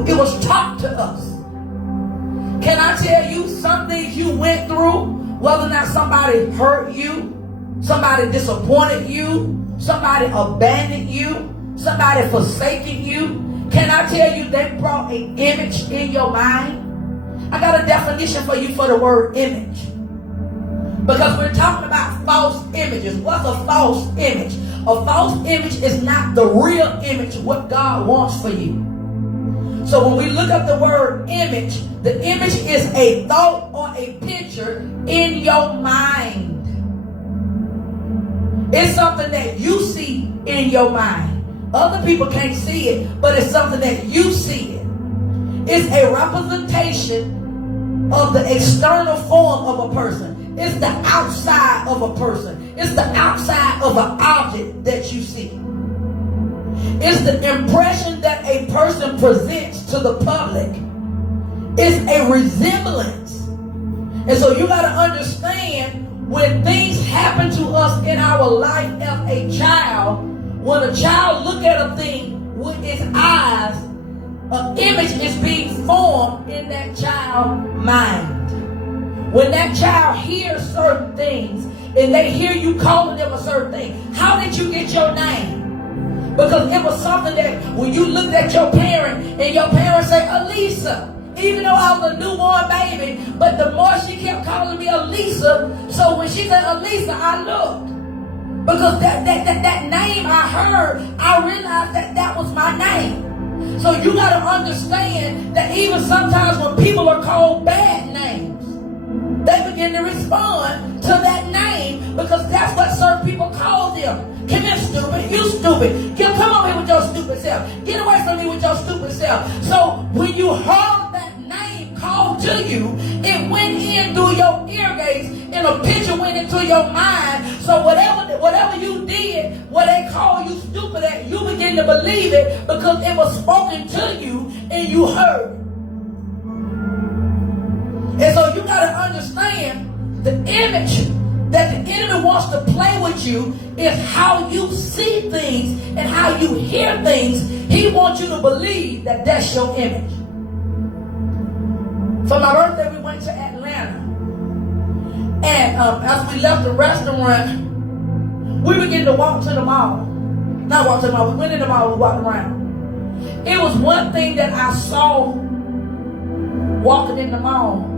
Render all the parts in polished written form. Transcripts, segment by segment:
it was taught to us. Can I tell you some things you went through, whether or not somebody hurt you, somebody disappointed you, somebody abandoned you, somebody forsaken you? Can I tell you they brought an image in your mind? I got a definition for you for the word image. Because we're talking about false images. What's a false image? A false image is not the real image of what God wants for you. So when we look up the word image, the image is a thought or a picture in your mind. It's something that you see in your mind. Other people can't see it, but it's something that you see it. It's a representation of the external form of a person. It's the outside of a person. It's the outside of an object that you see. It's the impression that a person presents to the public. It's a resemblance. And so you got to understand, when things happen to us in our life as a child, when a child look at a thing with its eyes, an image is being formed in that child's mind. When that child hears certain things and they hear you calling them a certain thing, how did you get your name? Because it was something that when you looked at your parent and your parent said, Elisa, even though I was a newborn baby, but the more she kept calling me Elisa, so when she said Elisa, I looked. Because that name I heard, I realized that was my name. So you got to understand that even sometimes when people are called bad names, they begin to respond to that name because that's what certain people call them. Come here, stupid. You stupid. Come over here with your stupid self. Get away from me with your stupid self. So when you heard that name called to you, it went in through your ear gates and a picture went into your mind. So whatever you did, what they call you stupid at, you begin to believe it because it was spoken to you and you heard. And so you got to understand the image that the enemy wants to play with you is how you see things and how you hear things. He wants you to believe that that's your image. For my birthday, we went to Atlanta. And as we left the restaurant, we began to walk to the mall. Not walk to the mall, we went in the mall, we walked around. It was one thing that I saw walking in the mall,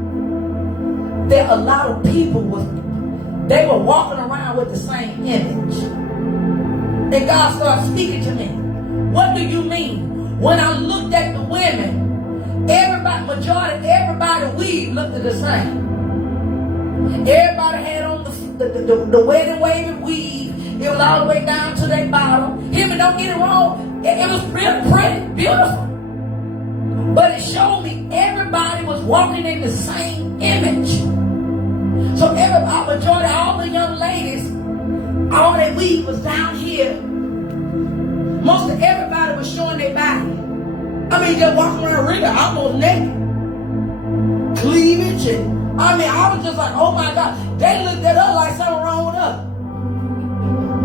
that a lot of people they were walking around with the same image. And God started speaking to me. What do you mean? When I looked at the women, majority everybody weave looked the same. Everybody had on the wedding waving weave. It was all the way down to their bottom. Hear me, don't get it wrong. It was really pretty, beautiful. But it showed me everybody was walking in the same image. So majority, all the young ladies, all their weave was down here. Most of everybody was showing their body. I mean, just walking around really almost naked. Cleavage and, I was just like, oh my God. They looked at us like something wrong with us.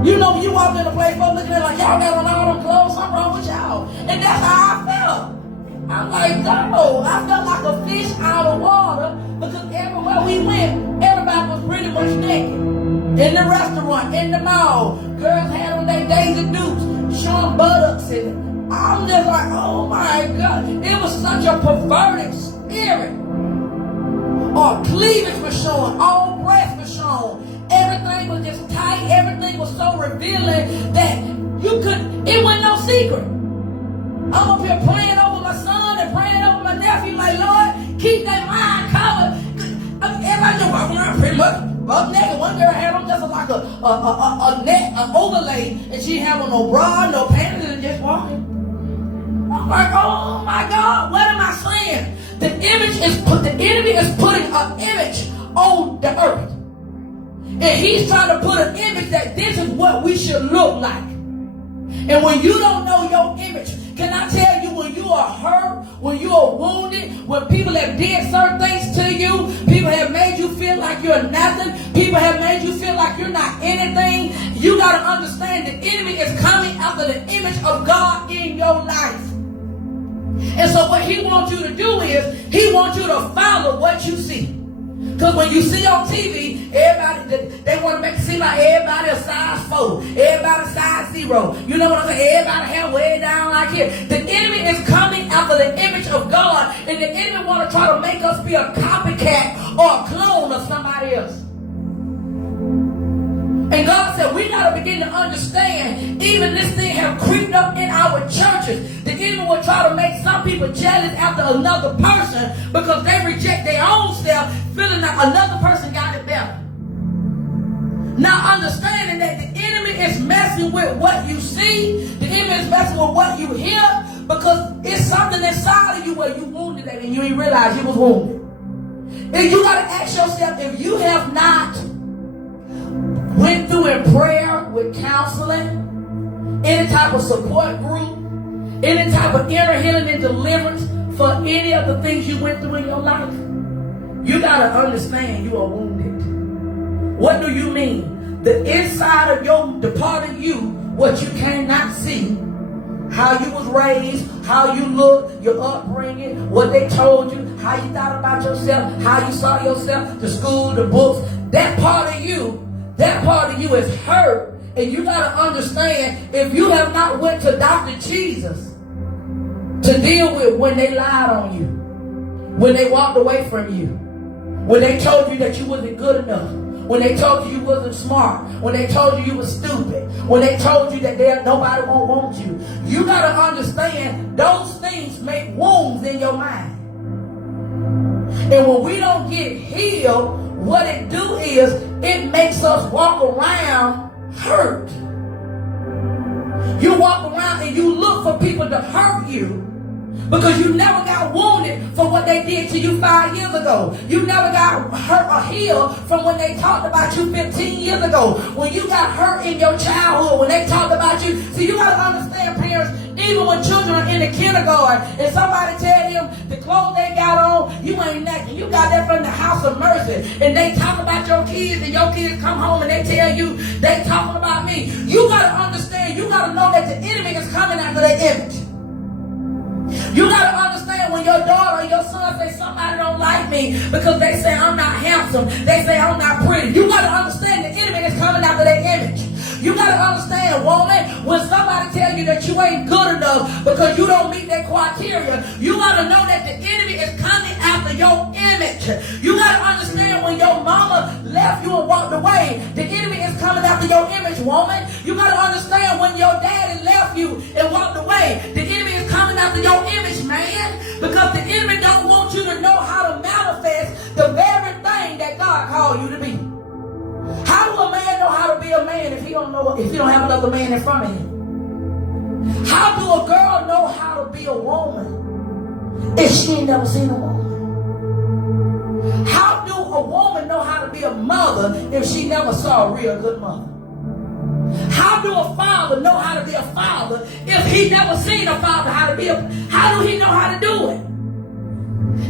You know, you walk in a place, folks looking at like, y'all got on all them clothes, something wrong with y'all. And that's how I felt. I'm like, no, I felt like a fish out of water because everywhere we went, everybody was pretty much naked. In the restaurant, in the mall, girls had on their Daisy Dukes, showing buttocks in it. I'm just like, oh my God. It was such a perverted spirit. Our cleavage was showing, all breasts was shown. Everything was just tight, everything was so revealing that it wasn't no secret. I'm up here praying over my son and praying over my nephew, like, Lord, keep that mind covered. Everybody just walking around pretty much buck naked. One girl had on just like a net, an overlay, and she had on no bra, no panties, and just walking. I'm like, oh my God, what am I saying? The enemy is putting an image on the earth. And he's trying to put an image that this is what we should look like. And when you don't know your image, can I tell you, when you are hurt, when you are wounded, when people have did certain things to you, people have made you feel like you're nothing, people have made you feel like you're not anything, you got to understand the enemy is coming after the image of God in your life. And so what he wants you to do is, he wants you to follow what you see. Because when you see on TV, everybody, they want to make it seem like everybody a size 4, everybody a size 0. You know what I'm saying? Everybody hair way down like here. The enemy is coming after the image of God, and the enemy want to try to make us be a copycat or a clone of somebody else. And God said, we got to begin to understand, even this thing have creeped up in our churches. The enemy will try to make some people jealous after another person because they reject their own self, feeling like another person got it better. Now understanding that the enemy is messing with what you see, the enemy is messing with what you hear, because it's something inside of you where you wounded that and you didn't realize you was wounded. And you got to ask yourself, if you have not went through in prayer with counseling, any type of support group, any type of inner healing and deliverance for any of the things you went through in your life, you got to understand you are wounded. What do you mean? The inside of the part of you, what you cannot see, how you was raised, how you look, your upbringing, what they told you, how you thought about yourself, how you saw yourself, the school, the books, that part of you is hurt. And you got to understand, if you have not went to Dr. Jesus to deal with when they lied on you, when they walked away from you, when they told you that you wasn't good enough, when they told you you wasn't smart, when they told you you were stupid, when they told you that nobody won't want you, you got to understand those things make wounds in your mind. And when we don't get healed, what it do is it makes us walk around hurt. You walk around and you look for people to hurt you because you never got wounded for what they did to you 5 years ago. You never got hurt or healed from when they talked about you 15 years ago. When you got hurt in your childhood, when they talked about you. See, you got to understand, parents, even when children are in the kindergarten and somebody tell them the clothes they got on, you ain't nothing. You got that from the house of mercy. And they talk about your kids and your kids come home and they tell you they talking about me. You got to understand, you got to know that the enemy is coming after their image. You got to understand when your daughter or your son say somebody don't like me because they say I'm not handsome, they say I'm not pretty. You got to understand the enemy is coming after their image. You got to understand, woman, when somebody tell you that you ain't good enough because you don't meet that criteria, you got to know that the enemy is coming after your image. You got to understand when your mama left you and walked away, the enemy is coming after your image, woman. You got to understand when your daddy left you and walked away, the enemy is coming after your image, man, because the enemy don't want you to know how to manifest the very thing that God called you to be. How do a man know how to be a man if he don't have another man in front of him? How do a girl know how to be a woman if she ain't never seen a woman? How do a woman know how to be a mother if she never saw a real good mother? How do a father know how to be a father if he never seen a father how do he know how to do it?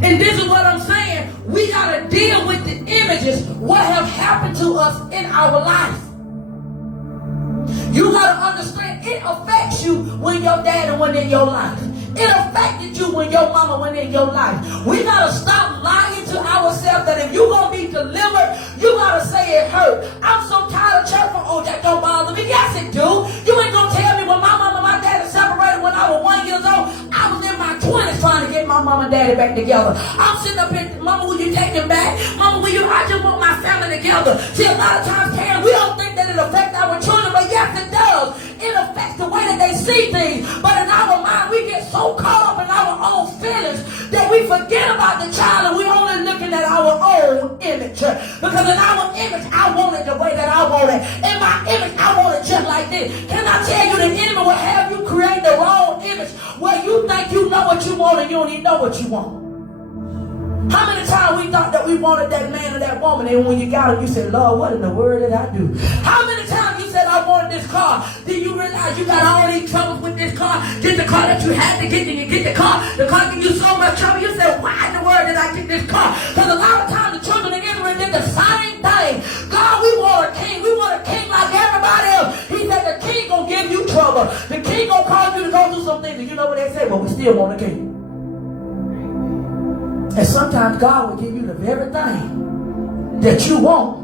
And this is what I'm saying. We got to deal with the images, what have happened to us in our life. You got to understand, it affects you when your daddy went in your life. It affected you when your mama went in your life. We got to stop lying to ourselves that if you're going to be delivered, you got to say it hurt. I'm so tired of church. Oh, that don't bother me. Yes, it do. You ain't going to tell me when my mama and my daddy separated when I was 1 year old. I was in my 20s trying to get my mama and daddy back together. I'm sitting up here, mama, will you take him back? Mama, will you? I just want my family together. See, a lot of times, parents, we don't think that it affects our children, but yes, it does. It affects the way that they see things. But in our mind, we get so caught up in our own feelings that we forget about the child and we're only looking at our own image. Because in our image, I want it the way that I want it. In my image, I want it just like this. Can I tell you, the enemy will have you create the wrong image where you think you know what you want and you don't even know what you want. How many times we thought that we wanted that man or that woman, and when you got it, you said, Lord, what in the world did I do? How many times you said, I wanted this car, then you realize you got all these troubles with this car, get the car that you had to get, then you get the car gives you so much trouble, you said, why in the world did I get this car? Because a lot of times the children of Israel did the same thing. God, we want a king like everybody else. He said the king gonna give you trouble. The king gonna cause you to go through some things, and you know what they say? Well, we still want a king. And sometimes God will give you the very thing that you want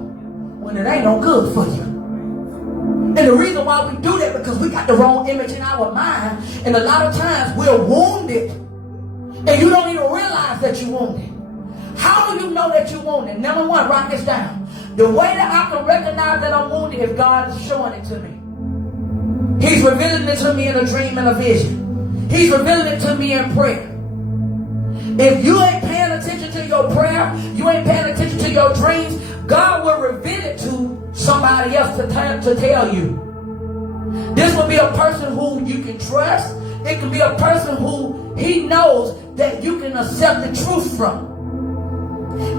when it ain't no good for you. And the reason why we do that because we got the wrong image in our mind. And a lot of times we're wounded. And you don't even realize that you're wounded. How do you know that you're wounded? Number one, write this down. The way that I can recognize that I'm wounded is God is showing it to me. He's revealing it to me in a dream and a vision. He's revealing it to me in prayer. If you ain't paying attention to your prayer, you ain't paying attention to your dreams, God will reveal it to somebody else to tell you. This will be a person who you can trust. It can be a person who he knows that you can accept the truth from.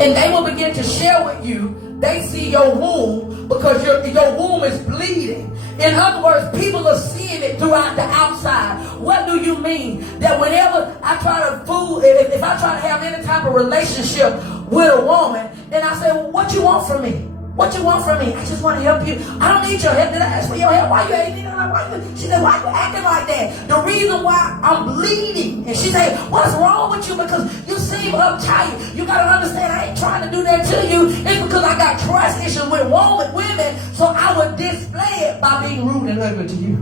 And they will begin to share with you. They see your womb because your womb is bleeding. In other words, people are seeing it throughout the outside. What do you mean? That whenever I try to fool, if I try to have any type of relationship with a woman, and I say, well, what you want from me? What you want from me? I just want to help you. I don't need your help. Did I ask for your help? Why you ain't need it? She said, why you acting like that? The reason why I'm bleeding. And she said, what's wrong with you? Because you seem uptight. You got to understand, I ain't trying to do that to you. It's because I got trust issues with women. So I would display it by being rude and ugly to you.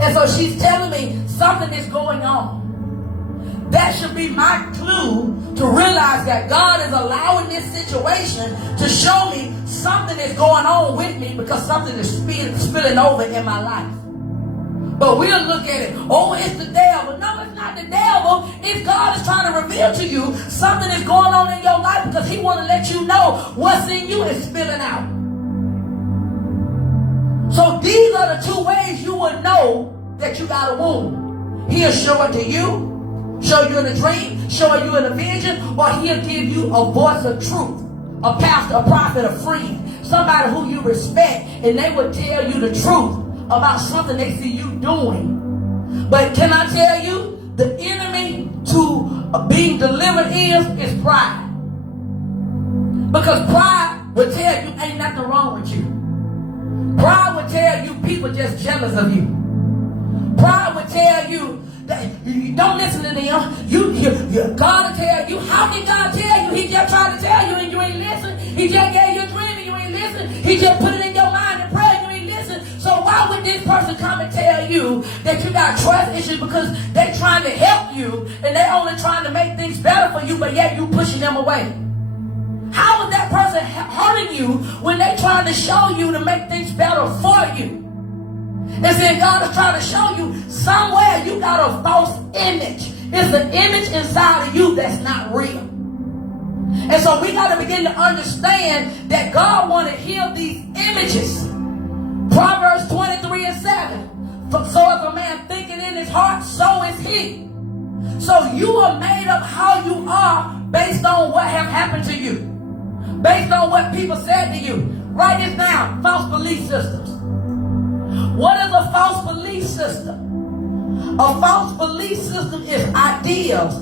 And so she's telling me something is going on. That should be my clue to realize that God is allowing this situation to show me something is going on with me because something is spilling over in my life. But we'll look at it, oh, it's the devil. No, it's not the devil. If God is trying to reveal to you something is going on in your life because he want to let you know what's in you is spilling out. So these are the two ways you will know that you got a wound. He'll show it to you. Show you in a dream, show you in a vision, or he'll give you a voice of truth. A pastor, a prophet, a friend, somebody who you respect, and they will tell you the truth about something they see you doing. But can I tell you, the enemy to being delivered is pride. Because pride will tell you ain't nothing wrong with you. Pride will tell you people just jealous of you. Pride will tell you you don't listen to them. God will tell you. How can God tell you? He just tried to tell you and you ain't listen. He just gave you a dream and you ain't listen. He just put it in your mind and pray and you ain't listen. So why would this person come and tell you that you got trust issues because they trying to help you and they only trying to make things better for you, but yet you pushing them away? How is that person hurting you when they trying to show you to make things better for you? And then God is trying to show you somewhere you got a false image. It's an image inside of you that's not real. And so we got to begin to understand that God want to heal these images. Proverbs 23:7. So as a man thinking in his heart, so is he. So you are made up how you are based on what have happened to you. Based on what people said to you. Write this down. False belief systems. What is a false belief system? A false belief system is ideas,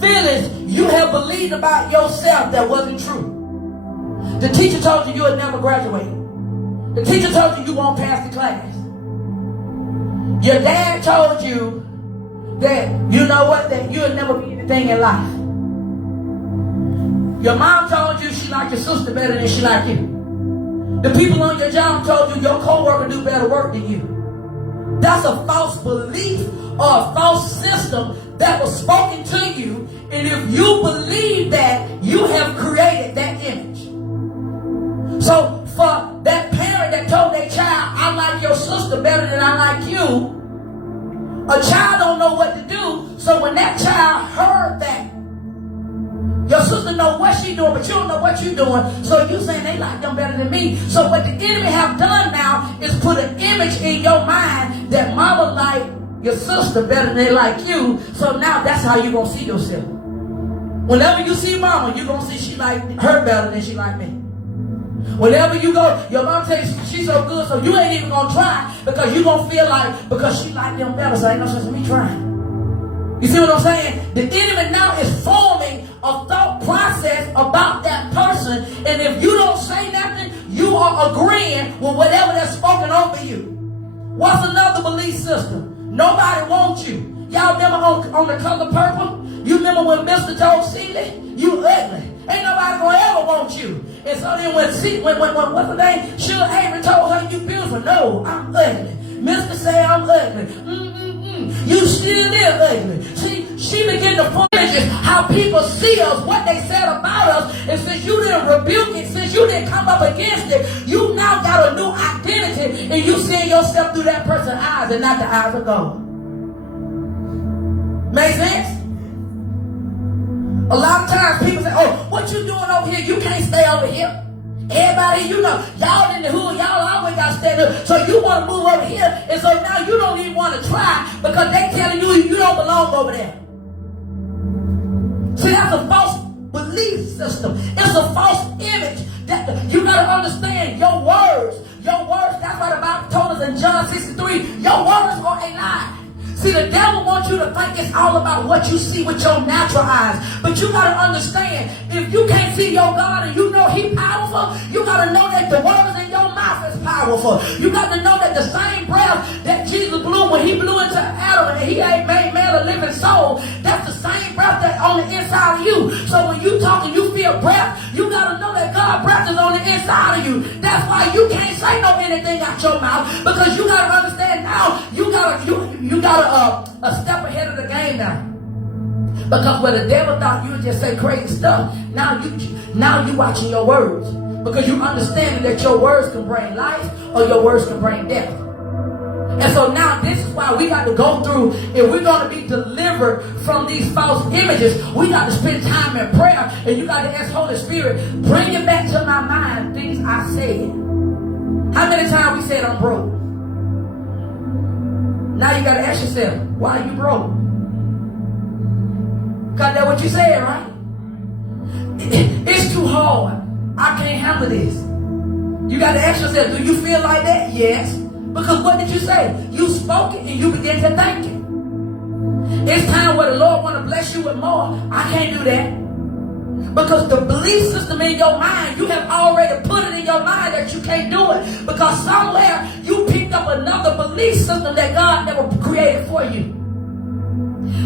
feelings you have believed about yourself that wasn't true. The teacher told you you would never graduate. The teacher told you you won't pass the class. Your dad told you that, you know what, that you'll never be anything in life. Your mom told you she liked your sister better than she liked you. The people on your job told you your co-worker do better work than you. That's a false belief or a false system that was spoken to you. And if you believe that, you have created that image. So for that parent that told their child, I like your sister better than I like you, a child don't know what to do. So when that child heard that, your sister know what she doing, but you don't know what you doing. So you saying they like them better than me. So what the enemy have done now is put an image in your mind that mama like your sister better than they like you. So now that's how you gonna see yourself. Whenever you see mama, you gonna see she like her better than she like me. Whenever you go, your mom tells you she's so good, so you ain't even gonna try because you gonna feel like because she like them better, so ain't no sense in me trying. You see what I'm saying? The enemy now is forming a thought process about that person, and if you don't say nothing, you are agreeing with whatever that's spoken over you. What's another belief system? Nobody wants you. Y'all remember on The Color Purple? You remember when Mr. told Celie, you ugly. Ain't nobody gonna ever want you. And so then when what's her name? Sugar Avery told her, you beautiful. No, I'm ugly. Mr. say I'm ugly. You still is ugly. See, she began to point how people see us, what they said about us. And since you didn't rebuke it, since you didn't come up against it, you now got a new identity, and you seeing yourself through that person's eyes and not the eyes of God. Make sense? A lot of times people say, oh, what you doing over here? You can't stay over here. Everybody, you know, y'all in the hood, y'all always got to stand up. So you want to move over here, and so now you don't even want to try because they telling you you don't belong over there. See, that's a false belief system. It's a false image. That you got to understand your words. Your words, that's what the Bible told us in John 63. Your words are a lie. See, the devil wants you to think it's all about what you see with your natural eyes. But you got to understand, if you can't see your God and you know He's powerful, you got to know that the words in your mouth is powerful. You got to know that the same breath that Jesus blew when He blew into Adam and He ain't made man a living soul, that's the same breath that's on the inside of you. So when you talk and you feel breath, you got to know that God's breath is on the inside of you. That's why you can't say no anything out your mouth, because you got to understand now, you got to a step ahead of the game now. Because when the devil thought you would just say crazy stuff, now you watching your words. Because you understand that your words can bring life or your words can bring death. And so now this is why we got to go through, if we're going to be delivered from these false images, we got to spend time in prayer, and you got to ask Holy Spirit, bring it back to my mind things I said. How many times we said I'm broke? Now you got to ask yourself, why are you broke? Because that's what you said, right? It's too hard. I can't handle this. You got to ask yourself, do you feel like that? Yes. Because what did you say? You spoke it and you began to think it. It's time where the Lord want to bless you with more. I can't do that. Because the belief system in your mind, you have already put it in your mind that you can't do it. Because somewhere you picked up another belief system that God never created for you.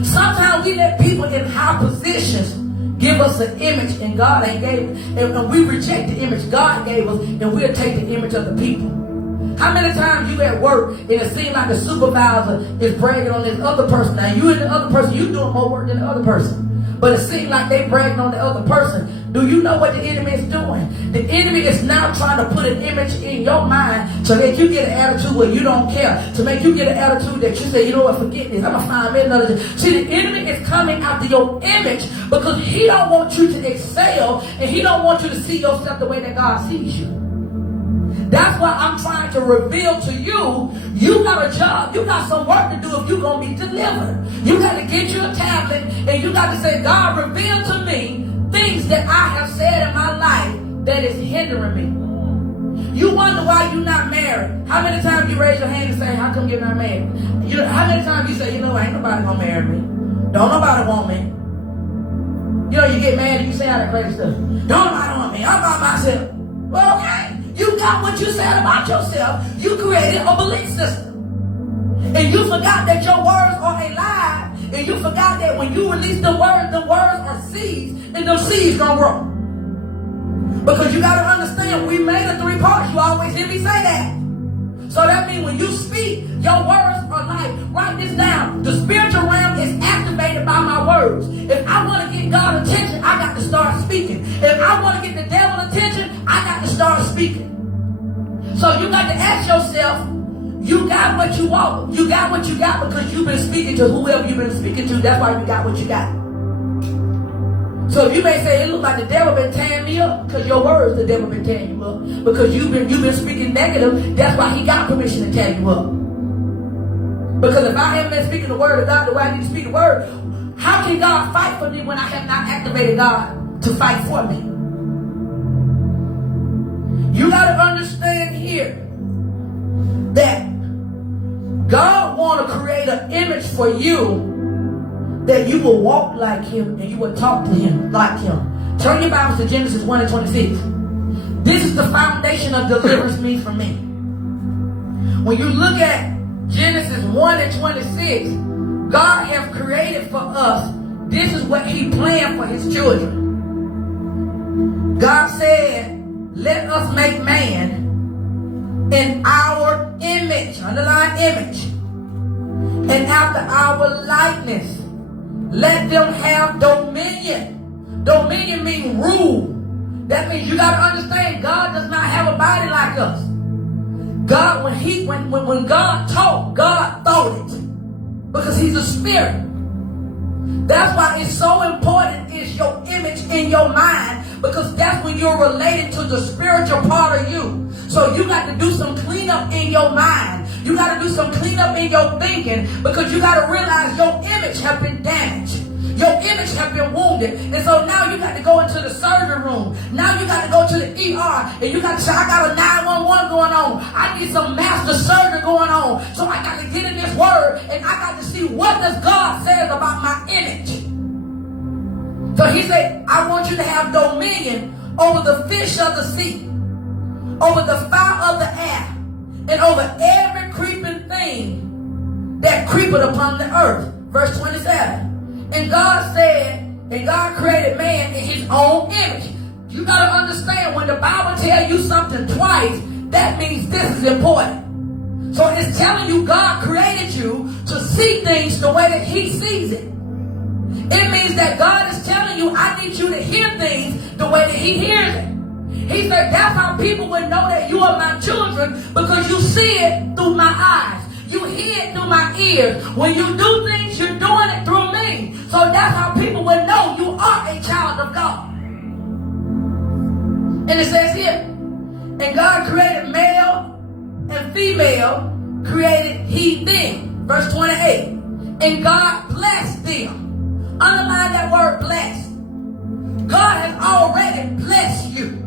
Sometimes we let people in high positions give us an image and God ain't gave it. And we reject the image God gave us, and we'll take the image of the people. How many times you at work and it seems like the supervisor is bragging on this other person? Now you and the other person, you doing more work than the other person. But it seems like they bragging on the other person. Do you know what the enemy is doing? The enemy is now trying to put an image in your mind so that you get an attitude where you don't care. To make you get an attitude that you say, you know what, forget this. I'm going to find me another. See, the enemy is coming after your image because he don't want you to excel, and he don't want you to see yourself the way that God sees you. That's why I'm trying to reveal to you, you got a job, you got some work to do if you're going to be delivered. You got to get you a tablet and you got to say, God, reveal to me things that I have said in my life that is hindering me. You wonder why you're not married. How many times you raise your hand and say, how come you're not married? You know, how many times you say, you know, ain't nobody going to marry me. Don't nobody want me. You know, you get mad and you say all that crazy stuff. Don't nobody want me. I'm by myself. Well, okay. You got what you said about yourself. You created a belief system. And you forgot that your words are a lie. And you forgot that when you release the words are seeds. And those seeds gonna grow. Because you gotta understand, we made the three parts. You always hear me say that. So that means when you speak, your words are life. Write this down. The spiritual realm is activated by my words. If I want to get God's attention, I got to start speaking. If I want to get the devil's attention, I got to start speaking. So you got to ask yourself, you got what you want. You got what you got because you've been speaking to whoever you've been speaking to. That's why you got what you got. So you may say, it looks like the devil been tearing me up, because your words, the devil been tearing you up. Because you've been speaking negative, that's why he got permission to tear you up. Because if I haven't been speaking the word of God the way I need to speak the word, how can God fight for me when I have not activated God to fight for me? You got to understand here that God want to create an image for you that you will walk like him and you will talk to him like him. Turn your Bibles to Genesis 1:26. This is the foundation of deliverance means for me. When you look at Genesis 1:26, God has created for us this is what he planned for his children. God said, let us make man in our image, underline image, and after our likeness. Let them have dominion. Dominion means rule. That means you got to understand God does not have a body like us. God, when God talked, God thought it. Because he's a spirit. That's why it's so important is your image in your mind, because that's when you're related to the spiritual part of you. So you got to do some cleanup in your mind. You got to do some cleanup in your thinking, because you got to realize your image has been damaged. Your image has been wounded. And so now you got to go into the surgery room. Now you got to go to the ER. And you got to say, I got a 911 going on. I need some master surgery going on. So I got to get in this word. And I got to see what does God says about my image. So he said, I want you to have dominion over the fish of the sea, over the fowl of the air, and over every creeping thing that creepeth upon the earth. Verse 27. And God said, and God created man in his own image. You got to understand, when the Bible tells you something twice, that means this is important. So it's telling you God created you to see things the way that he sees it. It means that God is telling you, I need you to hear things the way that he hears it. He said, that's how people would know that you are my children, because you see it through my eyes. You hear it through my ears. When you do things, you're doing it through me. So that's how people will know you are a child of God. And it says here, and God created male and female, created he them. Verse 28. And God blessed them. Underline that word blessed. God has already blessed you.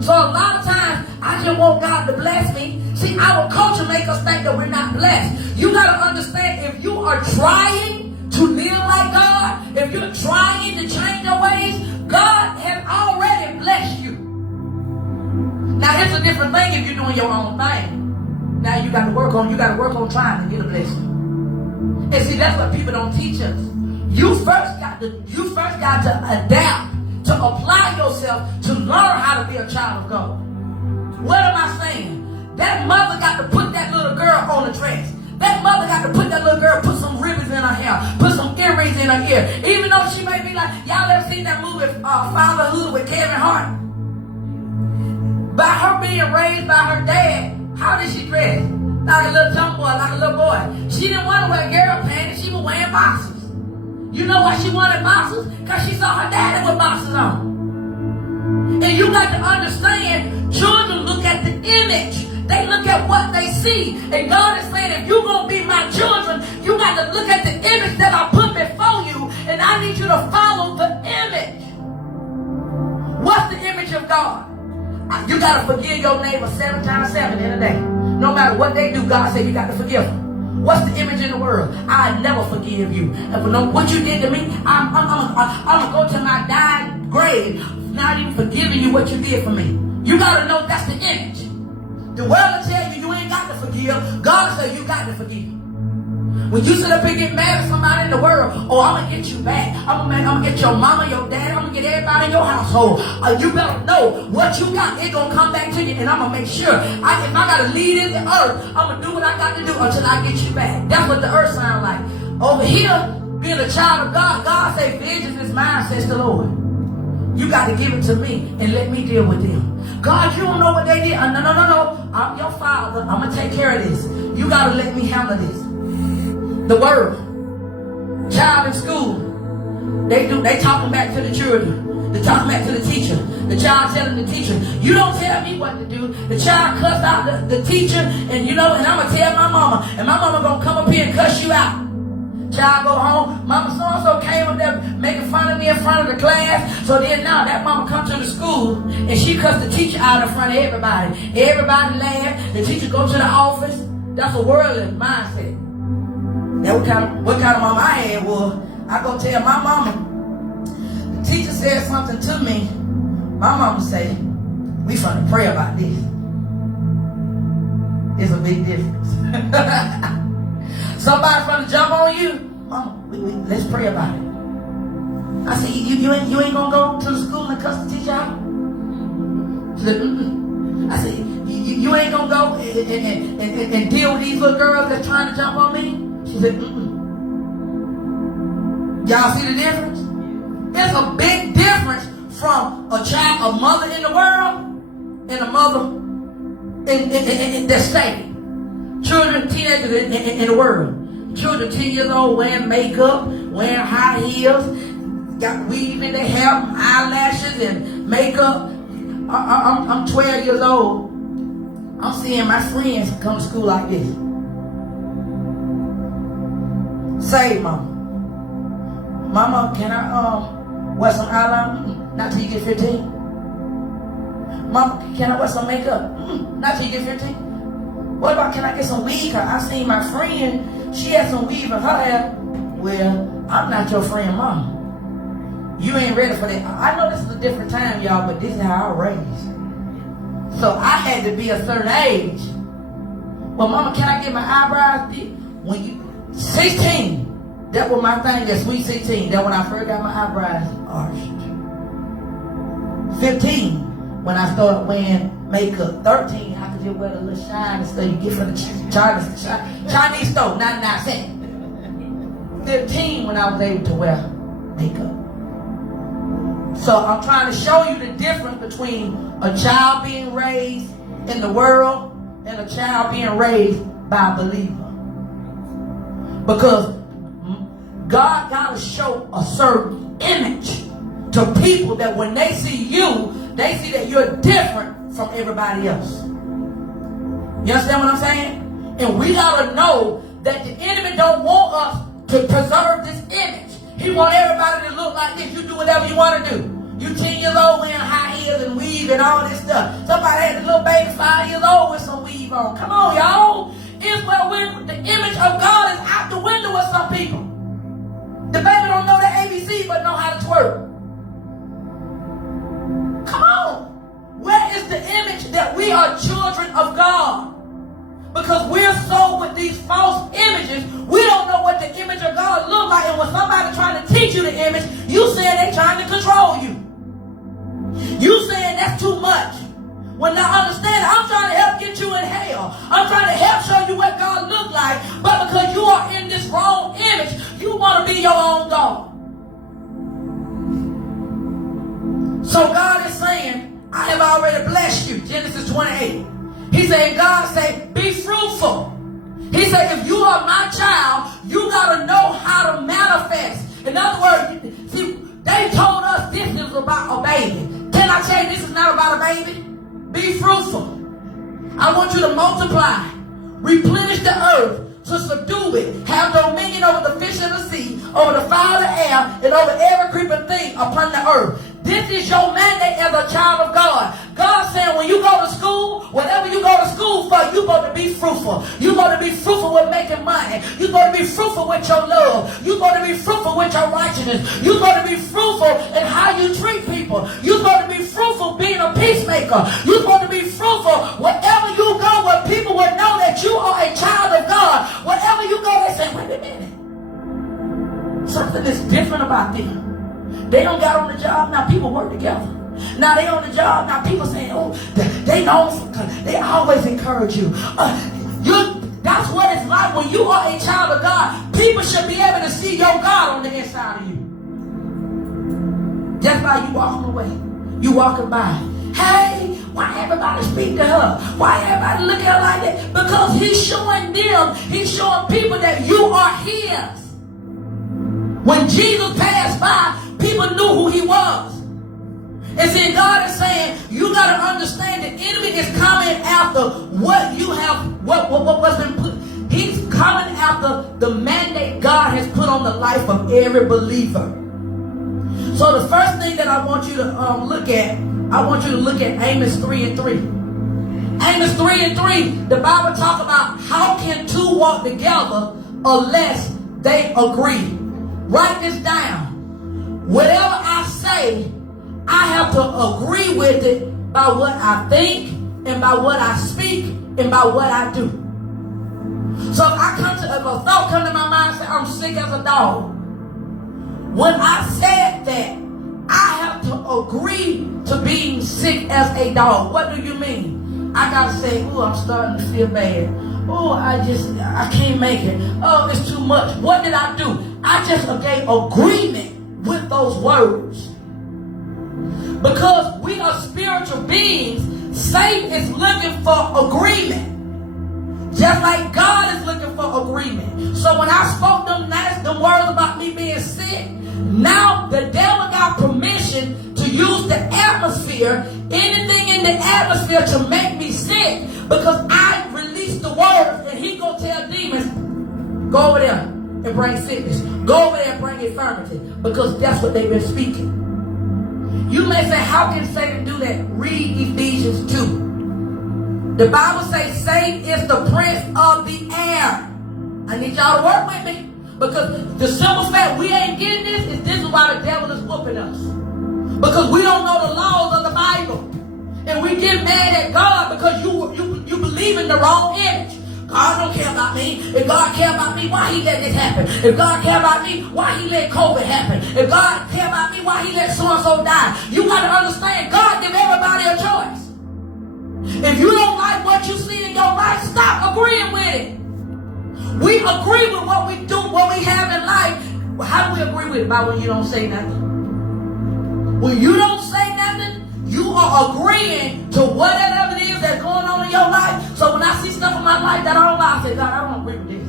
So a lot of times, I just want God to bless me. See, our culture makes us think that we're not blessed. You got to understand, if you are trying to live like God, if you're trying to change your ways, God has already blessed you. Now, it's a different thing if you're doing your own thing. Now you got to work on trying to get a blessing. And see, that's what people don't teach us. You first got to adapt, to apply yourself, to learn how to be a child of God. What am I saying? That mother got to put that little girl on the dress. That mother got to put that little girl, put some ribbons in her hair, put some earrings in her ear. Even though she may be like, y'all ever seen that movie, Fatherhood with Kevin Hart? By her being raised by her dad, how did she dress? Like a little tomboy, like a little boy. She didn't want to wear girl panties, she was wearing boxers. You know why she wanted boxers? Because she saw her daddy with boxers on. And you got to understand, children look at the image. They look at what they see. And God is saying, if you're going to be my children, you got to look at the image that I put before you. And I need you to follow the image. What's the image of God? You got to forgive your neighbor 7 times 7 in a day. No matter what they do, God said you got to forgive them. What's the image in the world? I never forgive you. And for what you did to me, I'm going to go to my dying grave not even forgiving you what you did for me. You got to know that's the image. The world will tell you ain't got to forgive. God said you got to forgive. When you sit up and get mad at somebody in the world, oh, I'm going to get you back. I'm going to get your mama, your dad. I'm going to get everybody in your household. You better know what you got. It's going to come back to you, and I'm going to make sure. If I got to lead in the earth, I'm going to do what I got to do until I get you back. That's what the earth sounds like. Over here, being a child of God, God says, vengeance is mine, says the Lord. You got to give it to me and let me deal with them. God, you don't know what they did. No. I'm your father. I'm going to take care of this. You got to let me handle this. The world, child in school, they talking back to the children. They talking back to the teacher. The child telling the teacher, you don't tell me what to do. The child cussed out the teacher, and and I'm going to tell my mama. And my mama going to come up here and cuss you out. Child go home, mama so-and-so came up there making fun of me in front of the class. So then now that mama come to the school and she cussed the teacher out in front of everybody. Everybody laugh. The teacher go to the office. That's a worldly mindset. That what kind of mama I had was, I go tell my mama, the teacher said something to me. My mama say, we finna pray about this. It's a big difference. Somebody's gonna jump on you Mama, let's pray about it. I said, you ain't gonna go to the school and cuss the teacher out? She said, I said, you ain't gonna go and deal with these little girls that's trying to jump on me? She said, Y'all see the difference? There's a big difference from a mother in the world and a mother in that state. Children, teenagers in the world. Children 10 years old wearing makeup, wearing high heels, got weave in their hair, eyelashes and makeup. I'm 12 years old. I'm seeing my friends come to school like this. Say, Mama. Mama, can I wear some eyeliner? Not till you get 15. Mama, can I wear some makeup? Not till you get 15. What about, can I get some weave? I seen my friend, she had some weave in her hair. Well, I'm not your friend, Mama. You ain't ready for that. I know this is a different time, y'all, but this is how I raised. So I had to be a certain age. Well, Mama, can I get my eyebrows did? When you 16, that was my thing, that sweet 16. That when I first got my eyebrows arched. 15, when I started wearing makeup. 13, I could just wear the little shine and stuff you get from the Chinese store, 99 cents. 15, when I was able to wear makeup. So I'm trying to show you the difference between a child being raised in the world and a child being raised by a believer. Because God got to show a certain image to people that when they see you, they see that you're different from everybody else. You understand what I'm saying? And we got to know that the enemy don't want us to preserve this image. He want everybody to look like this. You do whatever you want to do. You 10 years old wearing high heels and weave and all this stuff. Somebody had a little baby 5 years old with some weave on. Come on, y'all. It's where the image of God is out the window with some people. The baby don't know the ABC but know how to twerk. Come on. Where is the image that we are children of God? Because we're sold with these false images, we don't know what the image of God looks like. And when somebody's trying to teach you the image, you saying they're trying to control you. You saying that's too much. When I understand, I'm trying to help get you in hell. I'm trying to help show you what God looks like. But because you are in this wrong image, you want to be your own God. So God is saying, I have already blessed you. Genesis 28. He said, God said, be fruitful. He said, if you are my child, you got to know how to manifest. In other words, see, they told us this is about a baby. Can I tell you this is not about a baby? Be fruitful. I want you to multiply, replenish the earth, to subdue it, have dominion over the fish of the sea, over the fowl of the air, and over every creeping thing upon the earth. This is your mandate as a child of God. God saying when you go to school, whatever you go to school for, you're going to be fruitful. You're going to be fruitful with making money. You're going to be fruitful with your love. You're going to be fruitful with your righteousness. You're going to be fruitful in how you treat people. You're going to be fruitful being a peacemaker. You're going to be fruitful wherever you go, where people will know that you are a child of God. Wherever you go, they say, wait a minute. Something is different about them. They don't got on the job, now people work together. Now they on the job, now people saying, oh, they know, they always encourage you. That's what it's like when you are a child of God. People should be able to see your God on the inside of you. Just by you walking away. You walking by. Hey, why everybody speak to her? Why everybody look at her like that? Because he's showing them, he's showing people that you are his. When Jesus passed by, people knew who he was. And then God is saying, you got to understand the enemy is coming after what you have, what's been put. He's coming after the mandate God has put on the life of every believer. So the first thing that I want you to look at, I want you to look at Amos 3:3. Amos 3:3, the Bible talks about how can two walk together unless they agree. Write this down. Whatever I say, I have to agree with it by what I think and by what I speak and by what I do. So if a thought come to my mind and say, I'm sick as a dog. When I said that, I have to agree to being sick as a dog. What do you mean? I got to say, oh, I'm starting to feel bad. Oh, I can't make it. Oh, it's too much. What did I do? I just gave agreement with those words. Because we are spiritual beings, Satan is looking for agreement. Just like God is looking for agreement. So when I spoke them words about me being sick, now the devil got permission to use the atmosphere, anything in the atmosphere to make me sick, because I released the words, and he gonna tell demons, go over there and bring sickness. Go over there and bring infirmity, because that's what they've been speaking. You may say, how can Satan do that? Read Ephesians 2. The Bible says Satan is the prince of the air. I need y'all to work with me. Because the simple fact we ain't getting this is why the devil is whooping us. Because we don't know the laws of the Bible. And we get mad at God because you believe in the wrong image. God don't care about me. If God care about me, why he let this happen? If God care about me, why he let COVID happen? If God care about me, why he let so-and-so die? You got to understand, God give everybody a choice. If you don't like what you see in your life, stop agreeing with it. We agree with what we do, what we have in life. Well, how do we agree with it? By when you don't say nothing. When you don't say nothing, you are agreeing to whatever it is that's going on in your life. So when I see stuff in my life that I don't like, I say, God, I don't agree with this.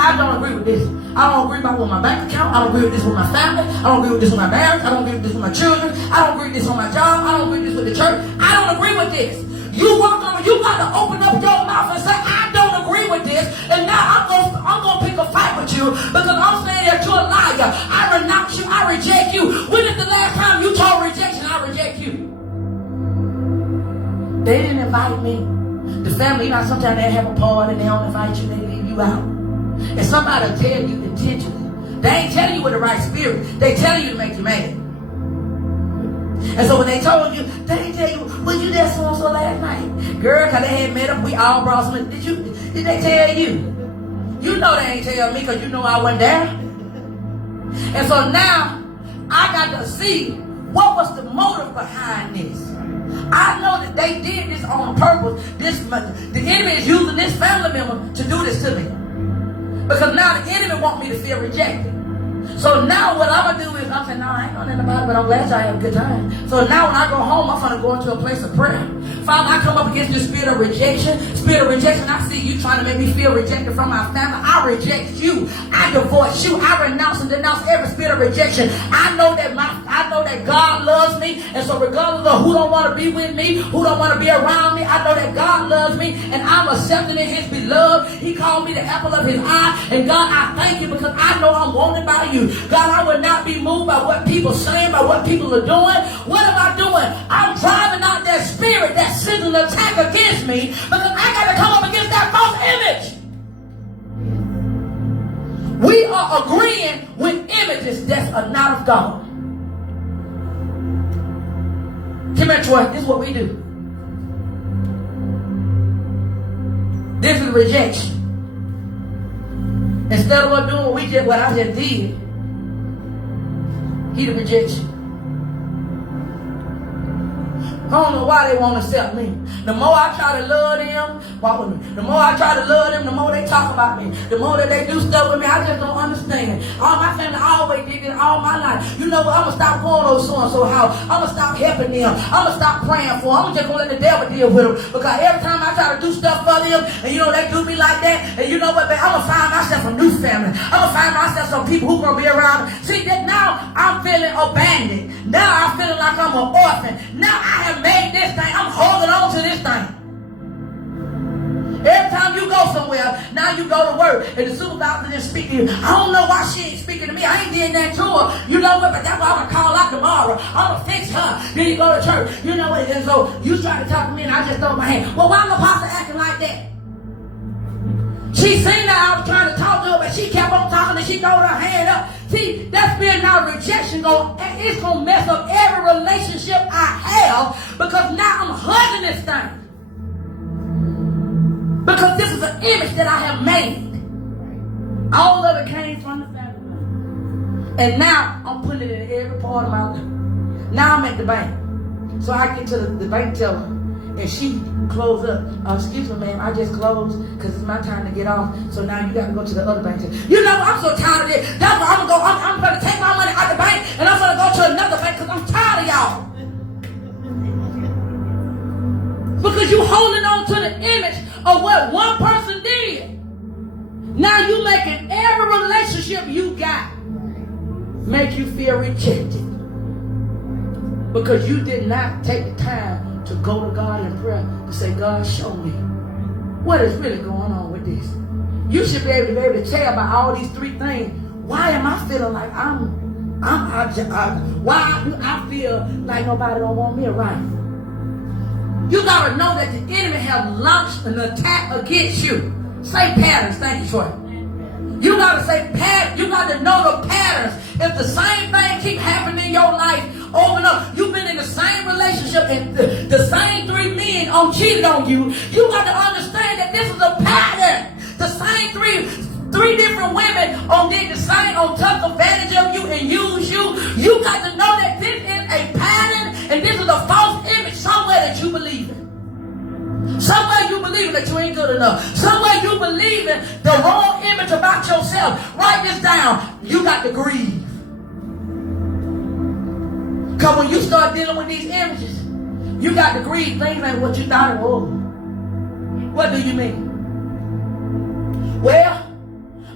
I don't agree with this. I don't agree with my bank account. I don't agree with this with my family. I don't agree with this with my marriage. I don't agree with this with my children. I don't agree with this on my job. I don't agree with this with the church. I don't agree with this. You walk over, you got to open up your mouth and say, I don't agree with this. And now I'm gonna pick a fight with you because I'm saying that you're a liar. I renounce you. I reject you. When is the last time you told rejection, I reject you? They didn't invite me. The family, sometimes they have a party and they don't invite you, they leave you out. And somebody will tell you intentionally. They ain't telling you with the right spirit. They telling you to make you mad. And so when they told you, they didn't tell you, was you there so-and-so last night? Girl, because they had met up, we all brought some. Did they tell you? You know they ain't tell me because you know I wasn't there. And so now, I got to see what was the motive behind this. I know that they did this on purpose. The enemy is using this family member to do this to me. Because now the enemy want me to feel rejected. So now what I'm going to do is, I'm saying, no, I ain't know nothing about it, but I'm glad y'all have a good time. So now when I go home, I'm going to go into a place of prayer. Father, I come up against this spirit of rejection. Spirit of rejection, I see you trying to make me feel rejected from my family. I reject you. I divorce you. I renounce and denounce every spirit of rejection. I know that God loves me. And so regardless of who don't want to be with me, who don't want to be around me, I know that God loves me. And I'm accepted in his beloved. He called me the apple of his eye. And God, I thank you because I know I'm wanted by you. God, I will not be moved by what people are saying, by what people are doing. What am I doing? I'm driving out that spirit that sends an attack against me because I got to come up against that false image. We are agreeing with images that are not of God. Come here, Troy. This is what we do. This is rejection. Instead of us doing what I just did, he the rejection. I don't know why they won't accept me. The more I try to love them, walk with me. The more I try to love them, the more they talk about me. The more that they do stuff with me, I just don't understand. All my family always did it all my life. You know what? I'm going to stop going over so-and-so house. I'm going to stop helping them. I'm going to stop praying for them. I'm just going to let the devil deal with them. Because every time I try to do stuff for them, and they do me like that, and you know what, man? I'm going to find myself a new family. I'm going to find myself some people who going to be around me. See, that now I'm feeling abandoned. Now I'm feeling like I'm an orphan. Now I have made this thing. I'm holding on to this thing. Every time you go somewhere, now you go to work, and the supervisor didn't speak to you. I don't know why she ain't speaking to me. I ain't did that to her. You know what? But that's why I'm going to call out tomorrow. I'm going to fix her. Then you go to church. You know what? And so you try to talk to me, and I just throw my hand. Well, why am Apostle acting like that? She seen that I was trying to talk to her, but she kept on talking, and she threw her hand up. See, that spirit now rejection, it's going to mess up every relationship I have because now I'm hugging this thing. Because this is an image that I have made. All of it came from the family. And now I'm putting it in every part of my life. Now I'm at the bank. So I get to the bank teller, and she closed up. Excuse me, ma'am, I just closed because it's my time to get off. So now you got to go to the other bank teller. You know, I'm so tired of this. That's why I'm going to take my money out the bank, and I'm going to go to another bank because I'm tired of y'all. Because you holding on to the image of what one person did. Now you making every relationship you got make you feel rejected. Because you did not take the time to go to God in prayer to say, God, show me what is really going on with this. You should be able to tell by all these three things. Why am I feeling like why do I feel like nobody don't want me around? You gotta know that the enemy have launched an attack against you. Say patterns. Thank you, Troy. You gotta say patterns. You gotta know the patterns. If the same thing keep happening in your life over and over, you've been in the same relationship and the same three men cheated on you. You got to understand that this is a pattern. The same three different women did the same, took advantage of you and used you. You got to know that this is a pattern and this is a false image somewhere that you believe in. Somewhere you believe that you ain't good enough. Somewhere you believe in the wrong image about yourself. Write this down. You got to grieve. Because when you start dealing with these images, you got to grieve things like what you thought it was. What do you mean? Well,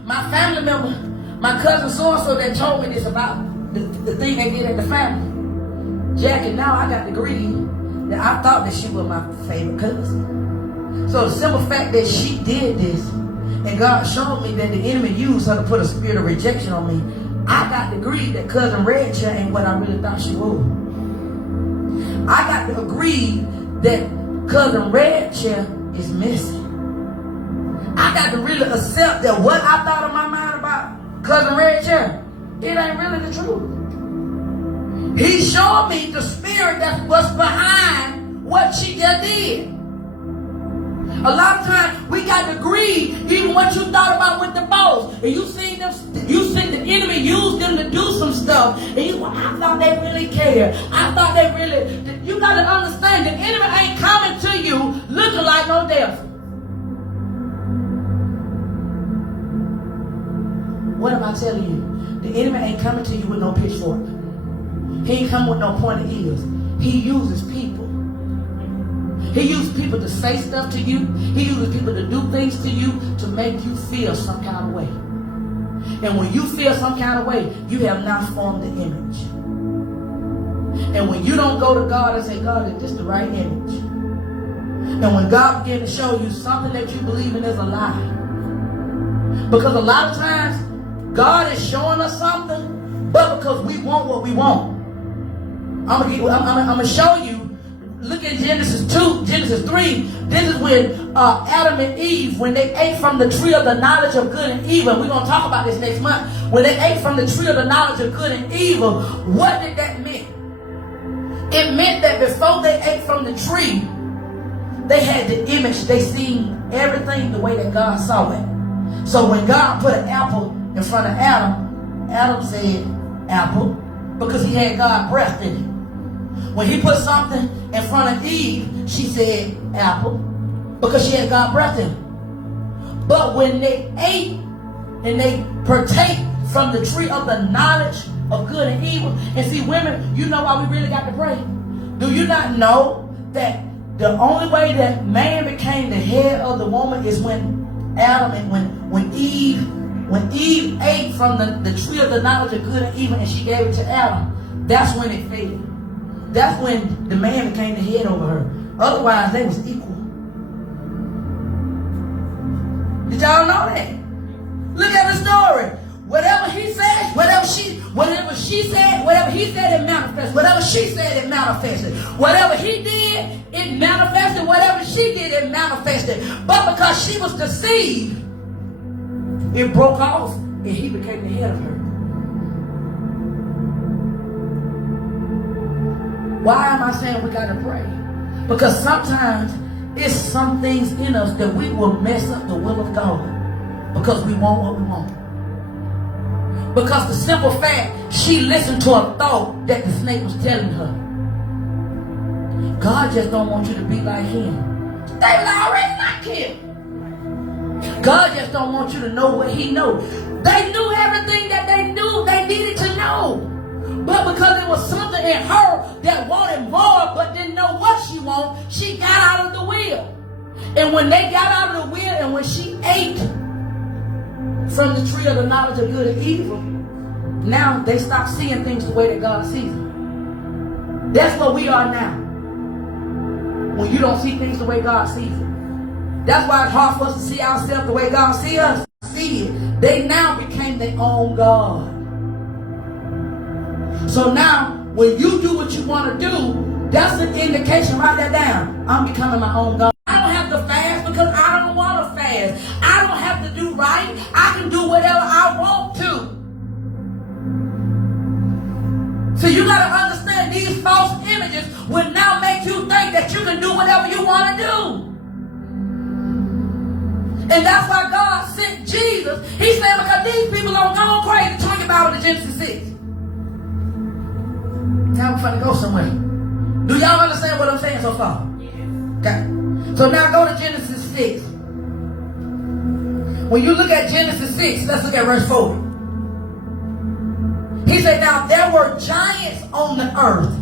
my family member, my cousin so-and-so that told me this about the thing they did at the family. Jackie, now I got to grieve that I thought that she was my favorite cousin. So the simple fact that she did this, and God showed me that the enemy used her to put a spirit of rejection on me, I got to agree that cousin Redchair ain't what I really thought she was. I got to agree that cousin Redchair is missing. I got to really accept that what I thought in my mind about cousin Redchair, it ain't really the truth. He showed me the spirit that was behind what she just did. A lot of times we got to grieve even what you thought about with the boss. And you seen the enemy use them to do some stuff. And you go, I thought they really cared. I thought they really. You got to understand the enemy ain't coming to you looking like no devil. What am I telling you? The enemy ain't coming to you with no pitchfork. He ain't coming with no pointed ears. He uses people. He uses people to say stuff to you. He uses people to do things to you to make you feel some kind of way. And when you feel some kind of way, you have now formed the image. And when you don't go to God and say, God, is this the right image? And when God begins to show you something that you believe in is a lie. Because a lot of times, God is showing us something, but because we want what we want. I'm gonna show you. Look at Genesis 2, Genesis 3. This is when Adam and Eve, when they ate from the tree of the knowledge of good and evil. We're going to talk about this next month. When they ate from the tree of the knowledge of good and evil, what did that mean? It meant that before they ate from the tree, they had the image. They seen everything the way that God saw it. So when God put an apple in front of Adam, Adam said apple because he had God's breath in it. When he put something in front of Eve, she said apple because she had God's breath in it. But when they ate and they partake from the tree of the knowledge of good and evil, and see, women, you know why we really got to pray? Do you not know that the only way that man became the head of the woman is when Adam and when Eve ate from the tree of the knowledge of good and evil and she gave it to Adam? That's when it failed. That's when the man became the head over her. Otherwise, they was equal. Did y'all know that? Look at the story. Whatever he said, whatever she said, whatever he said, it manifested. Whatever she said, it manifested. Whatever he did, it manifested. Whatever she did, it manifested. But because she was deceived, it broke off and he became the head of her. Why am I saying we got to pray? Because sometimes It's some things in us that we will mess up the will of God because we want what we want. Because the simple fact, she listened to a thought that the snake was telling her. God just don't want you to be like him. They will already like him. God just don't want you to know what he knows. They knew everything that they knew they needed to know. But because there was something in her that wanted more but didn't know what she wanted, she got out of the will. And when they got out of the will and when she ate from the tree of the knowledge of good and evil, now they stopped seeing things the way that God sees them. That's what we are now. When you don't see things the way God sees it. That's why it's hard for us to see ourselves the way God sees us. See it. They now became their own God. So now, when you do what you want to do, that's an indication. Write that down. I'm becoming my own God. I don't have to fast because I don't want to fast. I don't have to do right. I can do whatever I want to. So you got to understand these false images will now make you think that you can do whatever you want to do. And that's why God sent Jesus. He said, because these people are going crazy. Talking about it in Genesis 6. Now we're trying to go somewhere. Do y'all understand what I'm saying so far? Okay. So now go to Genesis 6. When you look at Genesis 6, let's look at verse 4. He said, now there were giants on the earth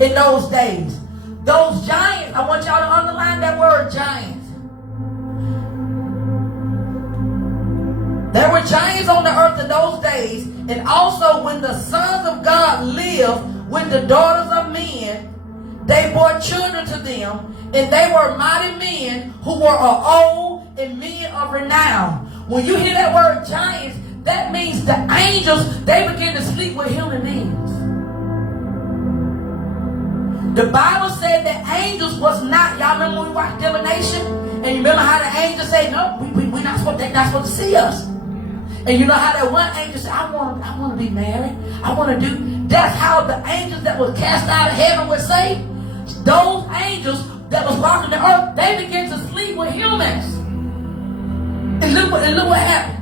in those days. Those giants, I want y'all to underline that word giants. There were giants on the earth in those days, and also when the sons of God lived with the daughters of men, they bore children to them, and they were mighty men who were old and men of renown. When you hear that word giants, that means the angels, they begin to sleep with human beings. The Bible said that angels was not, y'all remember when we watched Divination? And you remember how the angels say, no, we're not supposed to see us. And you know how that one angel said, I want to be married. I want to do. That's how the angels that was cast out of heaven would say. Those angels that was walking the earth, they began to sleep with humans. And look what happened.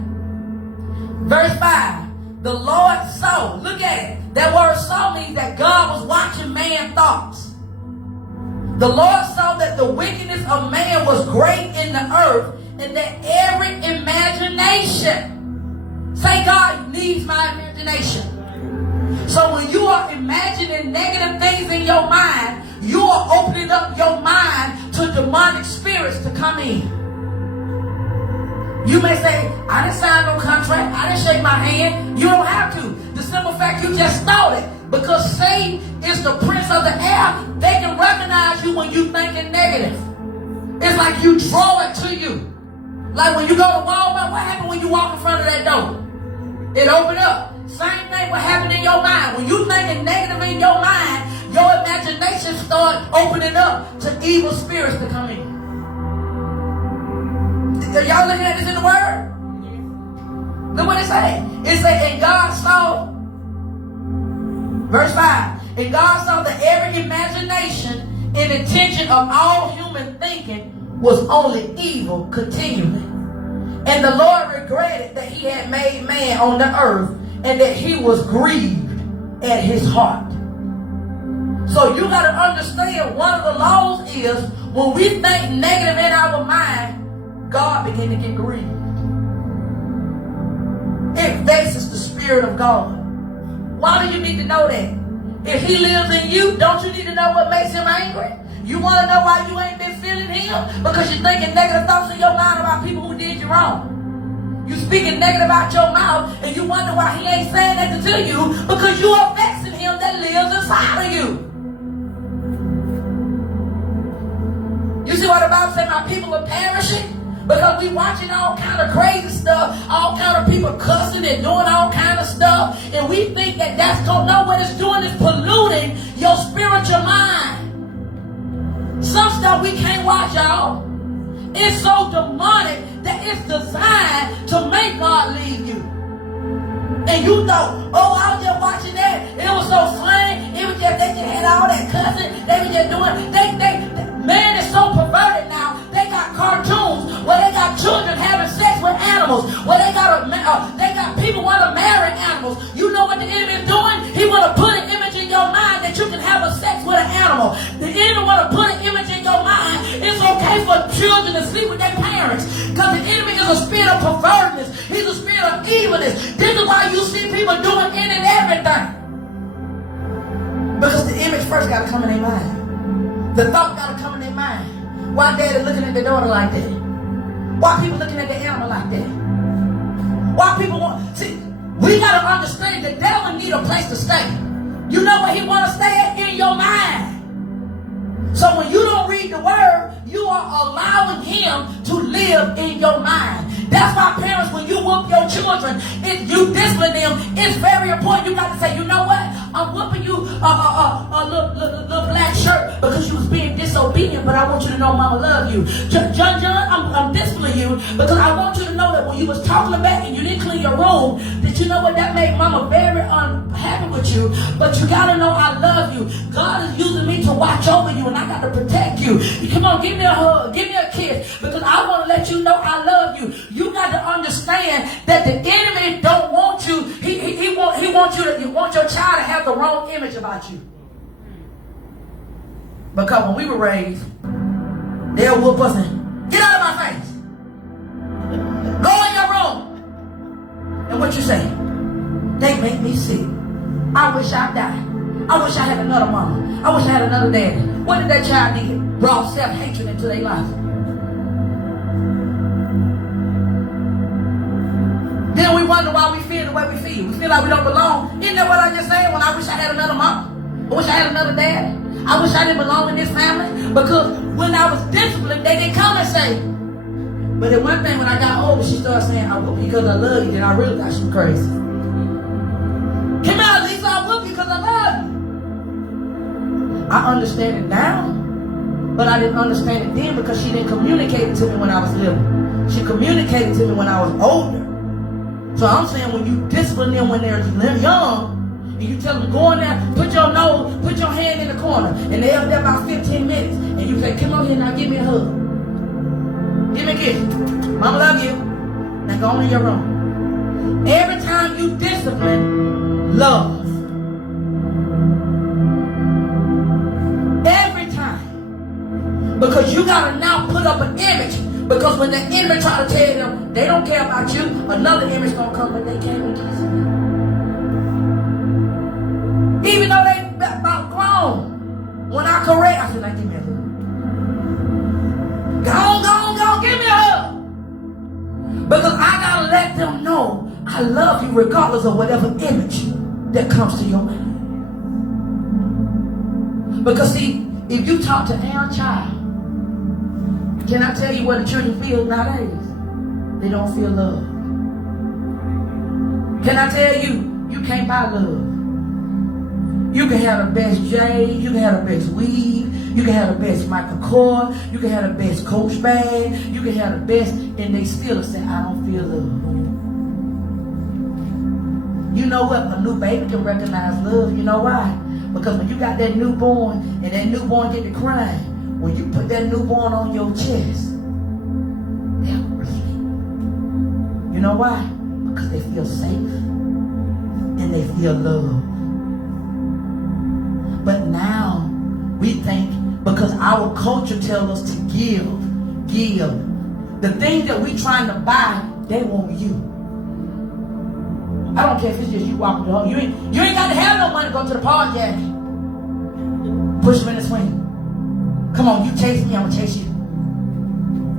Verse 5. The Lord saw. Look at it. That word saw means that God was watching man's thoughts. The Lord saw that the wickedness of man was great in the earth, and that every imagination. Say, God needs my imagination. So when you are imagining negative things in your mind, you are opening up your mind to demonic spirits to come in. You may say, I didn't sign no contract. I didn't shake my hand. You don't have to. The simple fact you just thought it. Because Satan is the prince of the air. They can recognize you when you're thinking negative. It's like you draw it to you. Like when you go to Walmart, what happened when you walk in front of that door? It opened up. Same thing what happened in your mind. When you thinking negative in your mind, your imagination start opening up to evil spirits to come in. Are y'all looking at this in the Word? Look what it say. It say, and God saw, verse 5, and God saw that every imagination and intention of all human thinking was only evil continually. And the Lord regretted that he had made man on the earth, and that he was grieved at his heart. So you got to understand, one of the laws is when we think negative in our mind, God begin to get grieved. It vexes the Spirit of God. Why do you need to know that? If he lives in you, don't you need to know what makes him angry? You want to know why you ain't been feeling him? Because you're thinking negative thoughts in your mind about people who did you wrong. You speaking negative out your mouth, and you wonder why he ain't saying nothing to you, because you are vexing him that lives inside of you. You see what the Bible said? My people are perishing because we watching all kind of crazy stuff, all kind of people cussing and doing all kind of stuff, and we think that that's going to know what it's doing is polluting your spiritual mind. Some stuff we can't watch, y'all. It's so demonic that it's designed to make God leave you. And you thought, oh, I was just watching that. It was so funny. It was just, they just had all that cussing. They were just doing, man is so perverted now. children to sleep with their parents. Because the enemy is a spirit of perverseness. He's a spirit of evilness. This is why you see people doing any and everything. Because the image first got to come in their mind. The thought got to come in their mind. Why daddy looking at their daughter like that? Why people looking at the animal like that? Why people want... See, we got to understand the devil need a place to stay. You know where he want to stay at? In your mind. So when you don't read the word, you are allowing him to live in your mind. That's why parents, when you whoop your children, if you discipline them, it's very important. You got to say, you know what? I'm whooping you a little black shirt because you was being disobedient, but I want you to know mama love you. John, I'm disciplining you because I want you to know that when you was talking back and you didn't clean your room, that you know what, that made mama very unhappy with you, but you got to know I love you. God is using me to watch over you and I got to protect you. Come on, give me a hug, give me a kiss, because I want to let you know I love you. You got to understand that the enemy don't want you. He wants your child to have the wrong image about you. Because when we were raised, they'll whoop us and get out of my face. Go in your room. And what you say? They make me sick. I wish I died. I wish I had another mama. I wish I had another daddy. What did that child do? Brought self-hatred into their life. Then we wonder why we feel the way we feel. We feel like we don't belong. Isn't that what I just said? When I wish I had another mama. I wish I had another daddy. I wish I didn't belong in this family. Because when I was disciplined, they didn't come and say. But then one thing, when I got older, she started saying, I whoop you because I love you. Then I really thought she was crazy. Come out, Lisa, I whoop you because I love you. I understand it now. But I didn't understand it then because she didn't communicate it to me when I was little. She communicated to me when I was older. So I'm saying when you discipline them when they're young, and you tell them to go in there, put your hand in the corner, and they're there about 15 minutes, and you say, come on here now, give me a hug. Give me a kiss. Mama love you. Now go on in your room. Every time you discipline, love. Every time. Because you got to now put up an image. Because when the enemy try to tell them they don't care about you, another image gonna come, but they can't kiss you. Even though they about grown. When I correct, I feel like, give me a hug. Go on, give me a hug. Because I gotta let them know I love you regardless of whatever image that comes to your mind. Because see, if you talk to our child, can I tell you what the children feel nowadays? They don't feel love. Can I tell you, you can't buy love. You can have the best J, you can have the best weave, you can have the best Michael Kors, you can have the best Coach bag, you can have the best, and they still say, I don't feel love. You know what? A new baby can recognize love. You know why? Because when you got that newborn, and that newborn get to crying, when you put that newborn on your chest, they'll sleep. You know why? Because they feel safe and they feel loved. But now we think because our culture tells us to give. The things that we trying to buy, they want you. I don't care if it's just you walking the home. You ain't got to have no money to go to the park, Jackie. Push them in the swing. Come on, you chase me, I'm going to chase you.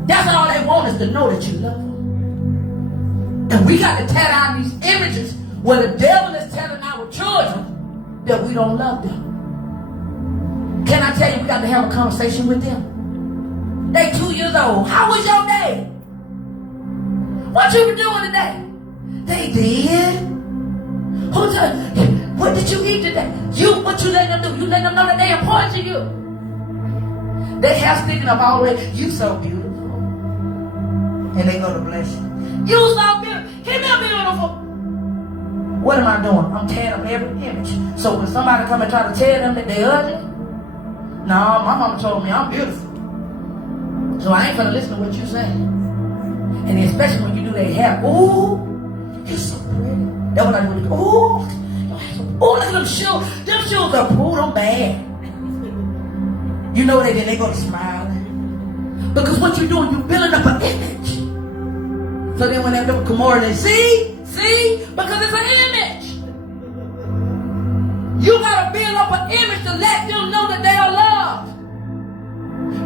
That's all they want is to know that you love them. And we got to tear down these images where the devil is telling our children that we don't love them. Can I tell you, we got to have a conversation with them. They 2 years old. How was your day? What you were doing today? They did. What did you eat today? What you let them do? You let them know that they important to you. They have sticking up all the way. You so beautiful. And they go to bless you. You so beautiful. Give me a beautiful. What am I doing? I'm tearing up every image. So when somebody come and try to tell them that they're ugly, no, my mama told me I'm beautiful. So I ain't gonna listen to what you say. And especially when you do their hair. Ooh, you're so pretty. That's what I do. Ooh, look at them shoes. Them shoes are them bad. You know they go to smiling. Because what you're doing, you're building up an image. So then when they come over, they see, because it's an image. You got to build up an image to let them know that they are loved.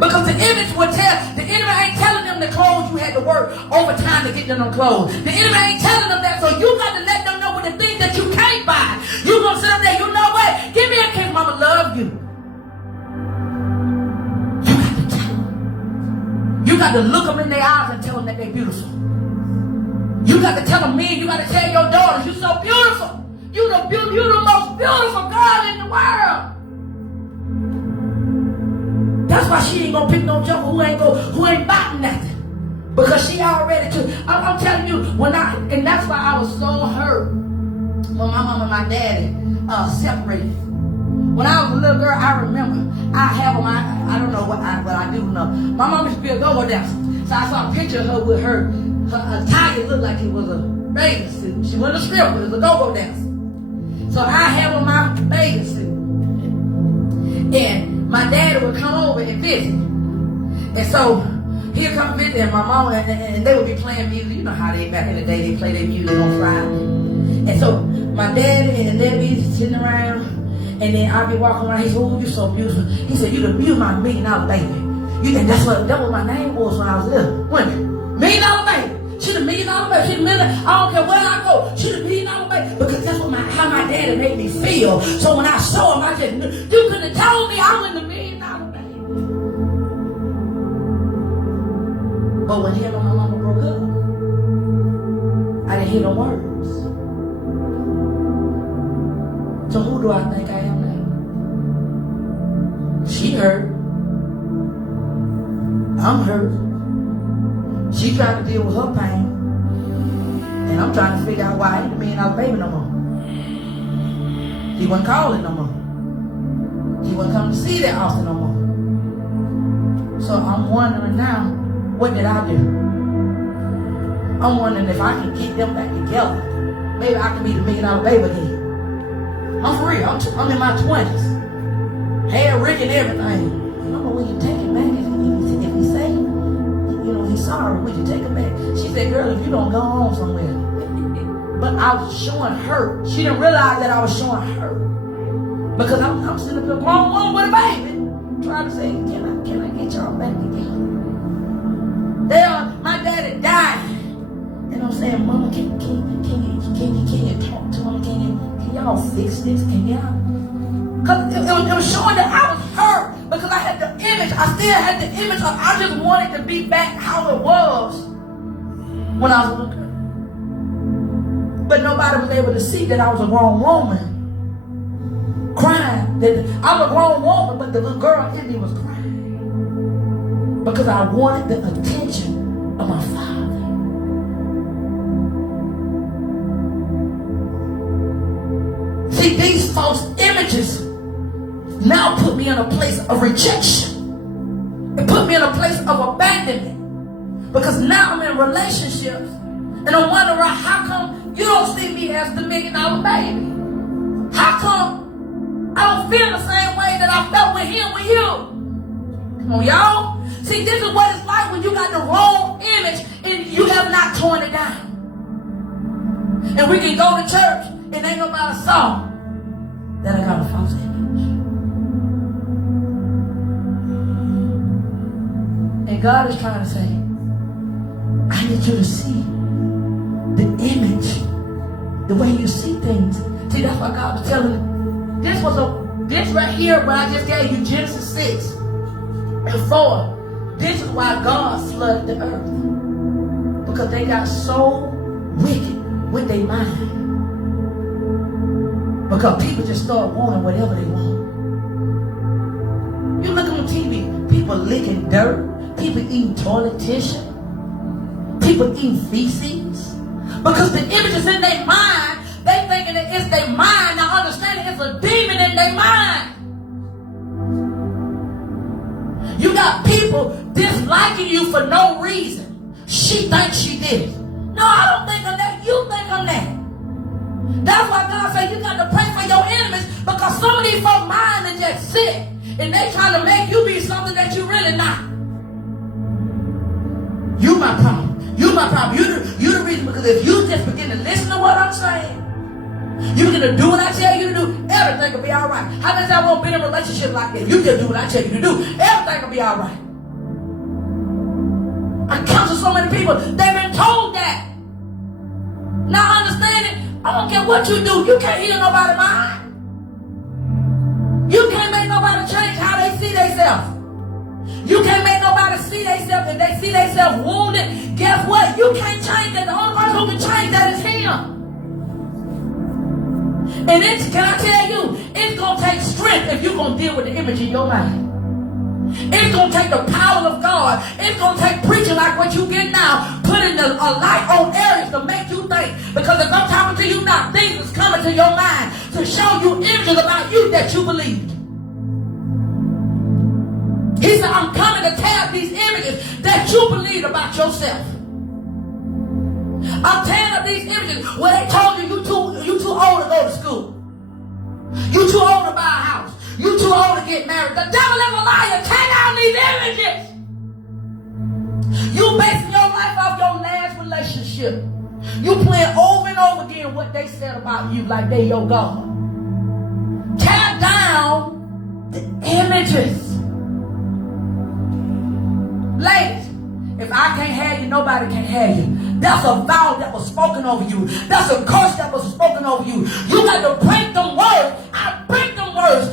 Because the image will tell, the enemy ain't telling them the clothes you had to work overtime to get them clothes. The enemy ain't telling them that, so you got to let them know with the things that you can't buy. You're going to sit up there, you know what? Give me a kiss, mama, love you. You got to tell them. You got to look them in their eyes and tell them that they're beautiful. You got to tell them, men, you got to tell your daughters, you're so beautiful. You're the most beautiful girl in the world. That's why she ain't gonna pick no joker who ain't buying nothing. Because she already took. I'm telling you, and that's why I was so hurt when my mom and my daddy separated. When I was a little girl, I remember I don't know what I do know. My mom used to be a go-go dancer. So I saw a picture of her with her attire looked like it was a bathing suit. She wasn't a stripper, it was a go-go dancer. So I had on my bathing suit. And my daddy would come over and visit. And so he'd come visit, and my mom and they would be playing music. You know how they back in the day they play their music on Friday. And so my daddy and they'd be sitting around, and then I'd be walking around. He said, "Oh, you're so beautiful." He said, "You my $1 million baby." And that's what my name was when I was little. Women, $1 million baby. She the $1 million baby. She the million. I don't care where I go. She the $1 million baby. Because that's what how my daddy made me feel. So when I saw him, I just knew. You could have told me I wasn't $1 million baby. But when him and my mama broke up, I didn't hear no words. So who do I think I am now? She hurt. I'm hurt. She trying to deal with her pain. And I'm trying to figure out why I ain't $1 million baby no more. He wasn't calling no more. He wasn't coming to see that often no more. So I'm wondering now, what did I do? I'm wondering if I can get them back together. Maybe I can be the $1 million baby again. I'm for real. I'm in my 20s. Hair, Rick, and everything. Mama, will you take it back if he say, he's sorry, will you take it back? She said, "Girl, if you don't go home somewhere." But I was showing her. She didn't realize that I was showing her. Because I'm sitting up there grown woman with a baby. Trying to say, can I get y'all back together? My daddy died. And I'm saying, "Mama, can you talk to him? Can y'all fix this? Can y'all?" Because it was showing that I was hurt. Because I had the image. I still had the image of I just wanted to be back how it was when I was a little girl. But nobody was able to see that I was a grown woman crying. That I'm a grown woman, but the little girl in me was crying. Because I wanted the attention of my father. See, these false images now put me in a place of rejection. It put me in a place of abandonment. Because now I'm in relationships and I'm wondering, how come you don't see me as the $1 million baby? How come I don't feel the same way that I felt with him with you? Come on, y'all. See, this is what it's like when you got the wrong image and you have not torn it down. And we can go to church and ain't nobody saw that I got a false image. And God is trying to say, I need you to see the image, the way you see things. See, that's why God was telling me. This right here, what I just gave you, Genesis 6 and 4. This is why God flooded the earth. Because they got so wicked with their mind. Because people just start wanting whatever they want. You look on TV, people licking dirt. People eating toilet tissue. People eating feces. Because the image is in their mind. They thinking that it's their mind. Now understanding it's a demon in their mind. You got people disliking you for no reason. She thinks she did it. No, I don't think I'm that. You think I'm that. That's why God said you got to pray for your enemies. Because some of these folks' mind is just sick. And they trying to make you be something that you really not. You my problem. You my problem. You the reason, because if you just begin to listen to what I'm saying, you begin to do what I tell you to do, everything will be all right. How many times I won't be in a relationship like that? You just do what I tell you to do. Everything will be all right. I counsel so many people, they've been told that. Now understanding, I don't care what you do, you can't heal nobody's mind. You can't make nobody change how they see themselves. You can't make nobody see themselves. If they see themselves wounded, guess what? You can't change that. The only person who can change that is him. And it's, can I tell you, it's going to take strength if you're going to deal with the image in your mind. It's going to take the power of God. It's going to take preaching like what you get now, putting a light on areas to make you think. Because if I'm talking to you now, things is coming to your mind to show you images about you that you believed. He said, I'm coming to tear these images that you believe about yourself. I'm tearing up these images where they told you you too old to go to school. You too old to buy a house. You too old to get married. The devil is a liar. Tear down these images. You basing your life off your last relationship. You playing over and over again what they said about you like they your God. Tear down the images. Ladies, if I can't have you, nobody can have you. That's a vow that was spoken over you. That's a curse that was spoken over you. You got to break them words. I break them words.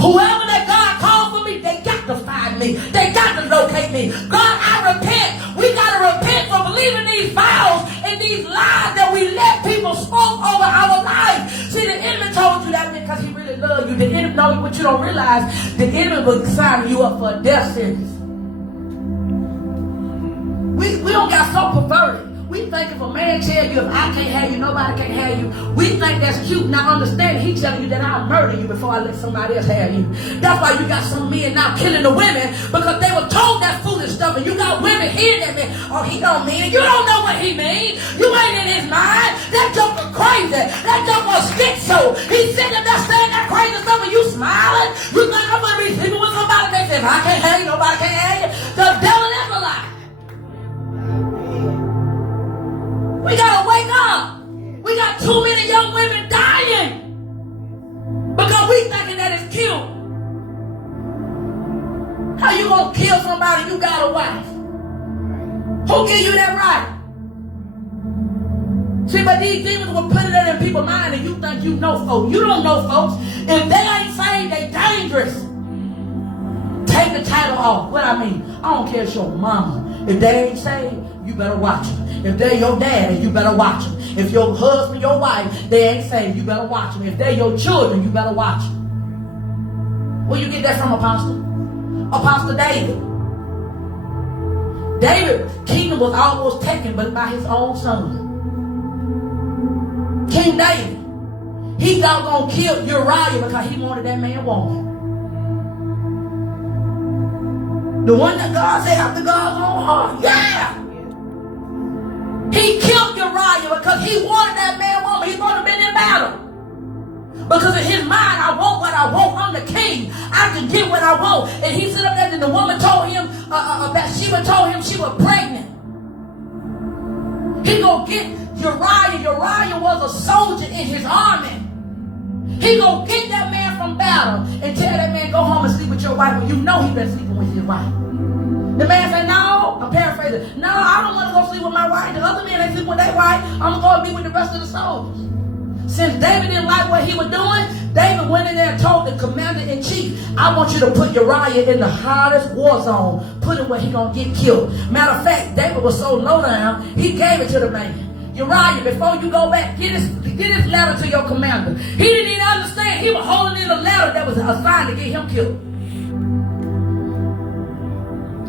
Whoever that God called for me, they got to find me. They got to locate me. God, I repent. We got to repent for believing these vows and these lies that we let people spoke over our life. See, the enemy told you that because he really loved you. The enemy knows what you don't realize. The enemy was signing you up for a death sentence. We don't got so perverted. We think if a man tell you, if I can't have you, nobody can have you, we think that's cute. Now understand, he telling you that I'll murder you before I let somebody else have you. That's why you got some men now killing the women, because they were told that foolish stuff, and you got women hearing that man, oh, he don't mean it. You don't know what he means. You ain't in his mind. That joker crazy. That joker schizo. He's sitting there saying that crazy stuff, and you smiling. You think I'm going to be sleeping with somebody that says, if I can't have you, nobody can have you. The devil is a lie. We gotta wake up. We got too many young women dying because we thinking that it's cute. How you gonna kill somebody you got a wife? Who give you that right? See, but these demons will put it in people's mind and you think you know folks. You don't know folks. If they ain't saved, they dangerous. Take the title off. What I mean, I don't care if it's your mama. If they ain't saved, you better watch them. If they're your daddy, you better watch them. If your husband, your wife, they ain't saved, you better watch them. If they're your children, you better watch them. Where you get that from, Apostle? Apostle David. David's kingdom was almost taken but by his own son. King David. He thought gonna kill Uriah because he wanted that man woman. The one that God said after God's own heart. Yeah. He killed Uriah because he wanted that man woman. He wanted to be in battle. Because in his mind, I want what I want. I'm the king. I can get what I want. And he stood up there and the woman told him, Bathsheba told him she was pregnant. He gonna get Uriah. Uriah was a soldier in his army. He gonna get that man from battle and tell that man, go home and sleep with your wife when you know he been sleeping with his wife. The man said, no, I'm paraphrasing. No, I don't want to go sleep with my wife. The other men ain't sleep with their wife. I'm going to go be with the rest of the soldiers. Since David didn't like what he was doing, David went in there and told the commander-in-chief, I want you to put Uriah in the hottest war zone. Put him where he going to get killed. Matter of fact, David was so low down, he gave it to the man. Uriah, before you go back, get this letter to your commander. He didn't even understand. He was holding in a letter that was assigned to get him killed.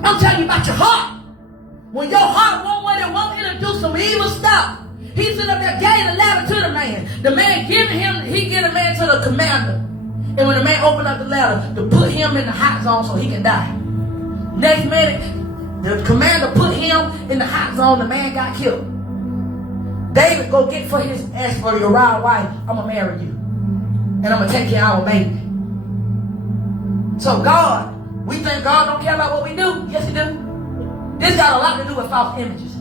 I'm telling you about your heart. When your heart won't what it wants, it'll do some evil stuff. He stood up there, gave the letter to the man. The man giving him, he gave the man to the commander. And when the man opened up the letter, to put him in the hot zone so he can die. Next minute, the commander put him in the hot zone, the man got killed. David go get for his ask for Uriah's wife, I'm going to marry you. And I'm going to take care of our baby. So God, we think God don't care about what we do. Yes, he do. This got a lot to do with false images.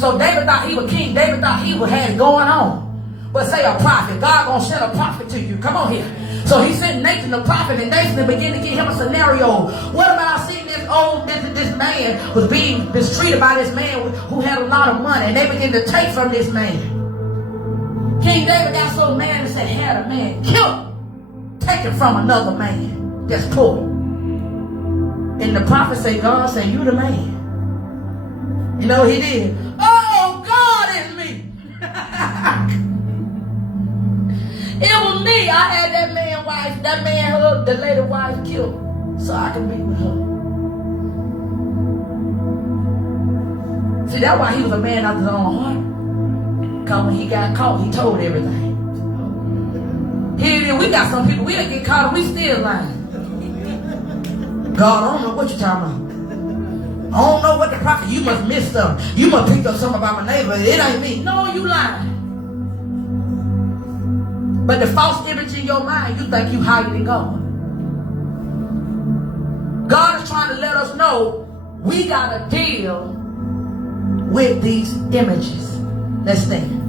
So David thought he was king. David thought he had it going on. But say a prophet. God gonna send a prophet to you. Come on here. So he sent Nathan the prophet, and Nathan began to give him a scenario. What about I seen this man was being mistreated by this man who had a lot of money, and they began to take from this man. King David got so mad and said, had a man killed, taken from another man that's poor. And the prophet said, God said, you the man. You know what he did? Oh, God is me. It was me. I had that man wife, the lady wife killed so I could be with her. See, that's why he was a man after his own heart. Because when he got caught, he told everything. We got some people, we'll get caught and we still lying. God, I don't know what you're talking about. I don't know what the prophet, you must miss stuff. You must pick up something about my neighbor. It ain't me. No, you lying. But the false image in your mind, you think you higher than God. God is trying to let us know we got to deal with these images. Let's stand.